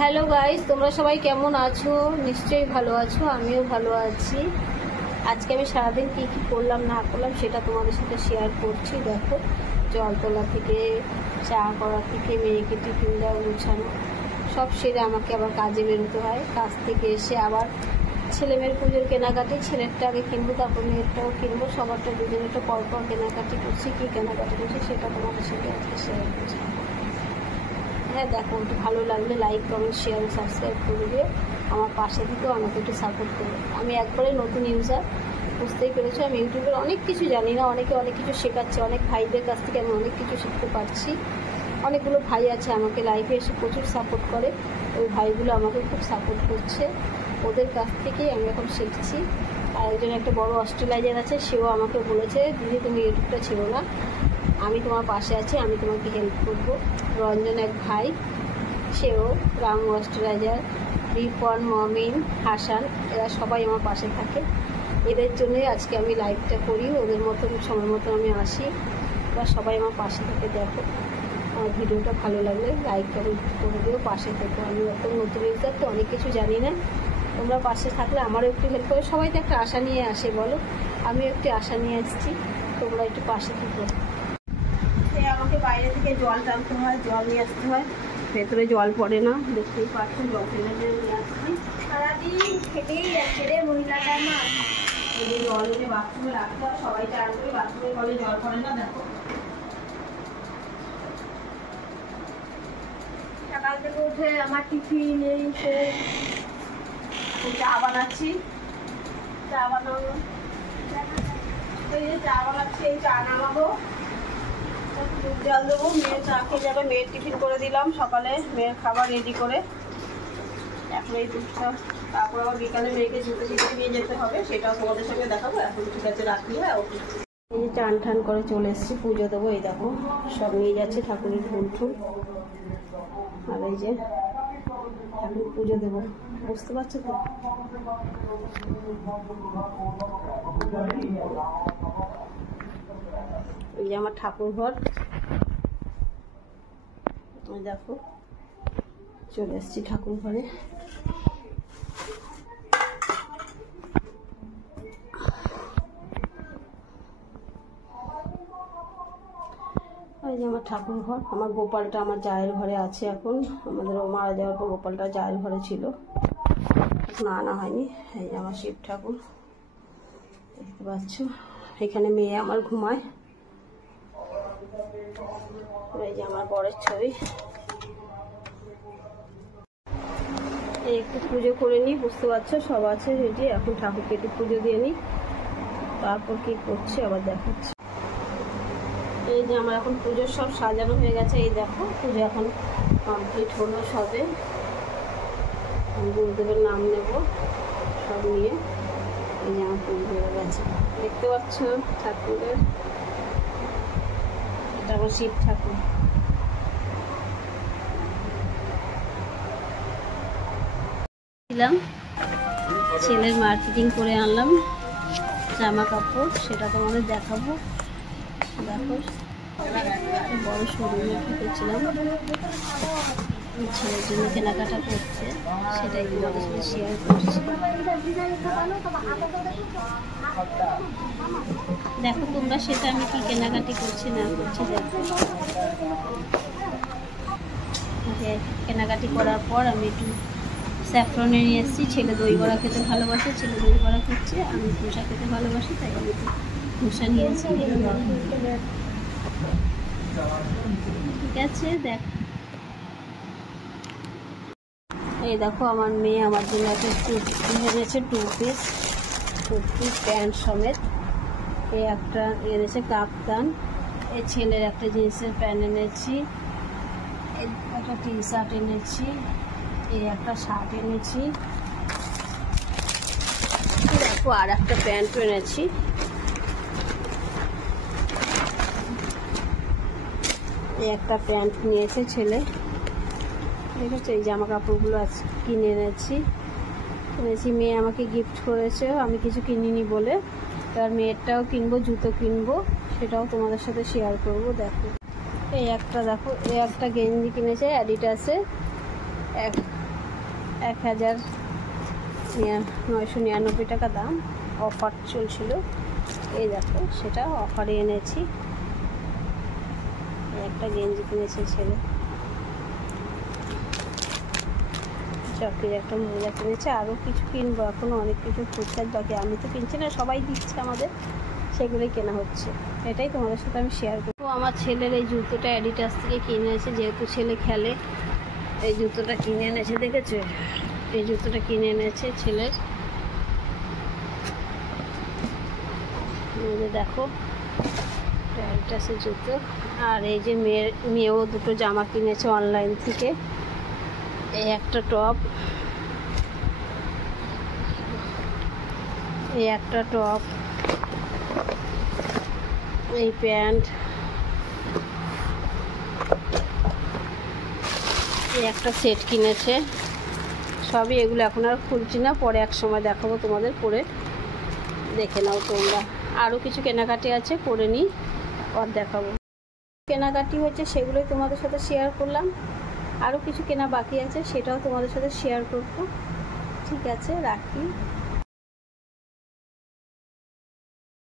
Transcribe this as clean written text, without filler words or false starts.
Hello guys, তোমরা সবাই কেমন আছো? নিশ্চয়ই ভালো আছো, আমিও ভালো আছি। আজকে আমি সারাদিন কী কী করলাম না করলাম সেটা তোমাদের সাথে শেয়ার করছি। দেখো, জল তোলা থেকে চা করা থেকে মেয়েকে টিফিন দেওয়া, গোছানো সব সেরে আমাকে আবার কাজে বেরোতে হয়। কাজ থেকে এসে আবার ছেলেমেয়ের পুজোর কেনাকাটি, ছেলেরটা আগে কিনবো, তারপর মেয়েরটাও কিনবো। সবারটা দুজনেরটা পরপর কেনাকাটি করছি। কী কেনাকাটি করছি সেটা তোমাদের সাথে আজকে শেয়ার করছি। হ্যাঁ দেখো, একটু ভালো লাগলে লাইক, কমেন্ট, শেয়ার ও সাবস্ক্রাইব করে দিয়ে আমার পাশে থেকেও আমাকে একটু সাপোর্ট করবে। আমি একবারে নতুন ইউজার, বুঝতেই পেরেছো। আমি ইউটিউবের অনেক কিছু জানি না, অনেকে অনেক কিছু শেখাচ্ছে। অনেক ভাইদের কাছ থেকে আমি অনেক কিছু শিখতে পারছি। অনেকগুলো ভাই আছে আমাকে লাইফে এসে প্রচুর সাপোর্ট করে। ওই ভাইগুলো আমাকে খুব সাপোর্ট করছে, ওদের কাছ থেকেই আমি এখন শিখছি। আর একজন একটা বড় অস্ট্রেলাইজার আছে, সেও আমাকে বলেছে, দিদি তুমি ইউটিউবটা ছিল না, আমি তোমার পাশে আছি, আমি তোমাকে হেল্প করবো। রঞ্জন এক ভাই, সেও রাম অস্ট্রেলাইজার, রিপন, মমিন, হাসান, এরা সবাই আমার পাশে থাকে। এদের জন্যই আজকে আমি লাইভটা করি, ওদের মতন সময় মতো আমি আসি। বা সবাই আমার পাশে থেকে দেখো। আমার ভিডিওটা ভালো লাগলে লাইক কমেন্ট করে দিও, পাশে থেকো। আমি এখন নতুন ইউজার তো অনেক কিছু জানি না, তোমরা পাশে থাকলে আমারও একটু হেল্প করে। সবাই তো একটা আশা নিয়ে আসে বলো, আমিও একটু আশা নিয়ে এসেছি, তোমরা একটু পাশে থেকো। আমাকে বাইরে থেকে জল টানতে হয়, জল নিয়ে আসতে হয়, ভেতরে জল পড়ে না, দেখতেই পাচ্ছ। জল টেনে নিয়ে আসছি, সারাদিন খেটেই যাচ্ছে রে মহিলাটা না। এই যে জল এনে বাথরুমে রাখতে হয়, সবাই চান করে বাথরুমে কলে জল পড়ে না। দেখো সকাল থেকে উঠে আমার টিফিন এই চা বানাচ্ছি, চা বানাবো, এই যে চা বানাচ্ছি, এই চা নামাবো, দুধ জল দেবো, মেয়ে চা খেয়ে যাবে। মেয়ের টিফিন করে দিলাম সকালে, মেয়ের খাবার রেডি করে। এখন এই দুধটা, তারপর আবার বিকালে মেয়েকে জুতো দিতে নিয়ে যেতে হবে, সেটাও তোমাদের সঙ্গে দেখাবো। এখন ঠিক আছে, রাখি। হ্যাঁ, ওকে। এই যে চান ঠান করে চলে এসেছি, পুজো দেবো। এই দেখো সব নিয়ে যাচ্ছি, ঠাকুরের ফুল টুল। আর এই যে এখন পুজো দেবো, বুঝতে পারছো তো। এই যে আমার ঠাকুর ঘর, দেখো চলে এসেছি ঠাকুর ঘরে। এই যে আমার ঠাকুর ঘর। আমার গোপালটা আমার জায়ের ঘরে আছে এখন, আমাদের ও মারা যাওয়ার পর গোপালটা জায়ের ঘরে ছিল, এখন আনা হয়নি। এই যে আমার শিব ঠাকুর দেখতে পাচ্ছ। এখানে মেয়ে আমার ঘুমায়। এই যে আমার বরের ছবি। এই একটু পুজো করে নিই, বুঝতে পারছো সব আছে রেডি। এখন ঠাকুরকে একটু পুজো দিয়ে নিই, তারপর কি করছি আবার দেখাচ্ছি। এই যে আমার এখন পুজোর সব সাজানো হয়ে গেছে। এই দেখো পুজো এখন কমপ্লিট হলো সবে। গুরুদেবের নাম নেব সব নিয়ে। এই যে আমার পুজো হয়ে গেছে, দেখতে পাচ্ছ ঠাকুরের। এটা আমার শিব ঠাকুর। ছেলের মার্কেটিং করে আনলাম জামা কাপড়, সেটা তোমাদের দেখাবো। দেখো বড় শোরুমে ঢুকেছিলাম ছেলের জন্য কেনাকাটা করতে, সেটাই তোমাদের সাথে শেয়ার করছি। দেখো তোমরা সেটা আমি কি কেনাকাটি করছি না করছি। দেখো কেনাকাটি করার পর আমি একটু স্যাফরনে নিয়ে এসেছি। ছেলে দই বড়া খেতে ভালোবাসে, ছেলে দই বড়া খাচ্ছে। আমি ধোসা খেতে ভালোবাসি, তাই আমি একটু ধোসা নিয়েছি। ঠিক আছে, দেখ। এই দেখো আমার মেয়ে আমার জন্য একটা টুথপিস এনেছে, টুথপিস প্যান্ট সমেত। এই একটা এনেছে কাপ্তান। এই ছেলের একটা জিন্সের প্যান্ট এনেছি, একটা টি শার্ট এনেছি, এই একটা শার্ট এনেছি। দেখো আর একটা প্যান্ট এনেছি। এই একটা প্যান্ট নিয়েছে ছেলে, ঠিক আছে। এই জামা কাপড়গুলো আজ কিনে এনেছি। মেয়ে আমাকে গিফট করেছে, আমি কিছু কিনিনি বলে। তার মেয়েরটাও কিনবো, জুতো কিনবো, সেটাও তোমাদের সাথে শেয়ার করবো। দেখো এই একটা, দেখো এই একটা গেঞ্জি কিনেছে অ্যাডিডাসে, 1999 টাকা দাম, অফার চলছিল। এই দেখো সেটা অফারে এনেছি। একটা গেঞ্জি কিনেছে ছেলে, চকের একটা মোজা কিনেছে, আরও কিছু কিনবো, এখনও অনেক কিছু ফুটকাজ বাকি। আমি তো কিনছি না, সবাই দিচ্ছে আমাদের, সেগুলোই কেনা হচ্ছে। এটাই তোমাদের সাথে আমি শেয়ার করবো। আমার ছেলের এই জুতোটা অ্যাডিডাস থেকে কিনে এনেছে, যেহেতু ছেলে খেলে এই জুতোটা কিনে এনেছে। দেখেছো, এই জুতোটা কিনে এনেছে ছেলের। দেখো অ্যাডিডাসের জুতো। আর এই যে মেয়েও দুটো জামা কিনেছে অনলাইন থেকে। এই একটা টপ, এই একটা টপ, এই প্যান্ট, এই একটা সেট কিনেছে। সবই এগুলো এখন আর খুলছি না, পরে এক সময় দেখাবো তোমাদের, পরে দেখে নাও তোমরা। আরও কিছু কেনাকাটি আছে, করে নিই, আর দেখাবো। কেনাকাটি হচ্ছে সেগুলোই তোমাদের সাথে শেয়ার করলাম। আরও কিছু কেনা বাকি আছে, সেটাও তোমাদের সাথে শেয়ার করবো। ঠিক আছে, রাখি।